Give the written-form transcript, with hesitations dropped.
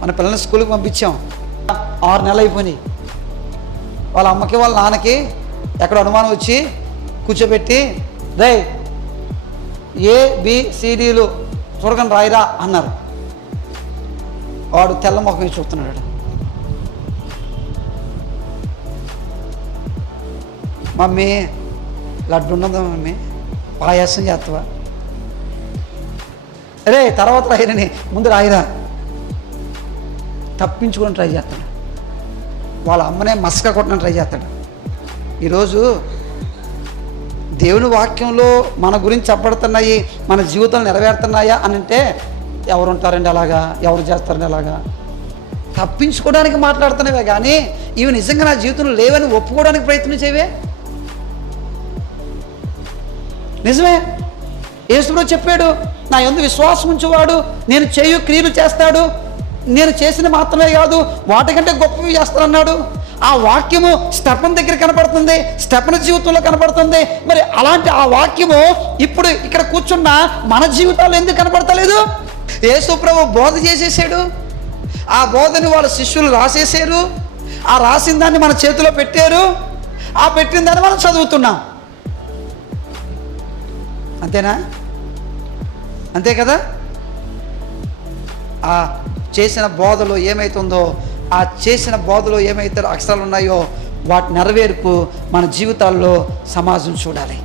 మన పిల్లల్ని స్కూల్కి పంపించాం, 6 నెలలు అయిపోయినాయి. వాళ్ళ అమ్మకి వాళ్ళ నాన్నకి ఎక్కడ అనుమానం వచ్చి కూర్చోబెట్టి, రే ABCDలు త్వరగా రాయిరా అన్నారు. వాడు తెల్ల ముఖం వేసి చూస్తున్నాడు. మమ్మీ లడ్డు ఉన్నదా మమ్మీ, పాయాసం చేస్తావా? రే తర్వాత రాయిరని, ముందు రాయిరా. తప్పించుకొని ట్రై చేస్తాడు. వాళ్ళ అమ్మనే మస్క కొట్టడం ట్రై చేస్తాడు. ఈరోజు దేవుని వాక్యంలో మన గురించి చెప్పబడుతున్నాయి, మన జీవితాలు నెరవేరుతున్నాయా అని అంటే ఎవరు ఉంటారండి అలాగా, ఎవరు చేస్తారండి అలాగా? తప్పించుకోవడానికి మాట్లాడుతున్నవే కానీ ఇవి నిజంగా నా జీవితంలో లేవని ఒప్పుకోవడానికి ప్రయత్నం చేయవే. నిజమే, యేసుప్రభువు చెప్పాడు, నా యందు విశ్వాసం ఉంచేవాడు నేను చేయు క్రియలు చేస్తాడు, నేను చేసిన మాత్రమే కాదు వాటికంటే గొప్పవి చేస్తానన్నాడు. ఆ వాక్యము స్టెఫన్ దగ్గర కనపడుతుంది, స్టెఫన్ జీవితంలో కనపడుతుంది. మరి అలాంటి ఆ వాక్యము ఇప్పుడు ఇక్కడ కూర్చున్న మన జీవితాల్లో ఎందుకు కనపడతలేదు? యేసుప్రభువు బోధ చేసేసాడు, ఆ బోధని వాళ్ళ శిష్యులు రాసేసారు, ఆ రాసిన దాన్ని మన చేతిలో పెట్టారు, ఆ పెట్టిన దాన్ని మనం చదువుతున్నాం. అంతేనా? అంతే కదా? ఆ చేసిన బోధలో ఏమైతుందో, ఆ చేసిన బోధలో ఏమైతే అక్షరాలు ఉన్నాయో వాటి నెరవేర్పు మన జీవితాల్లో సమాజం చూడాలి.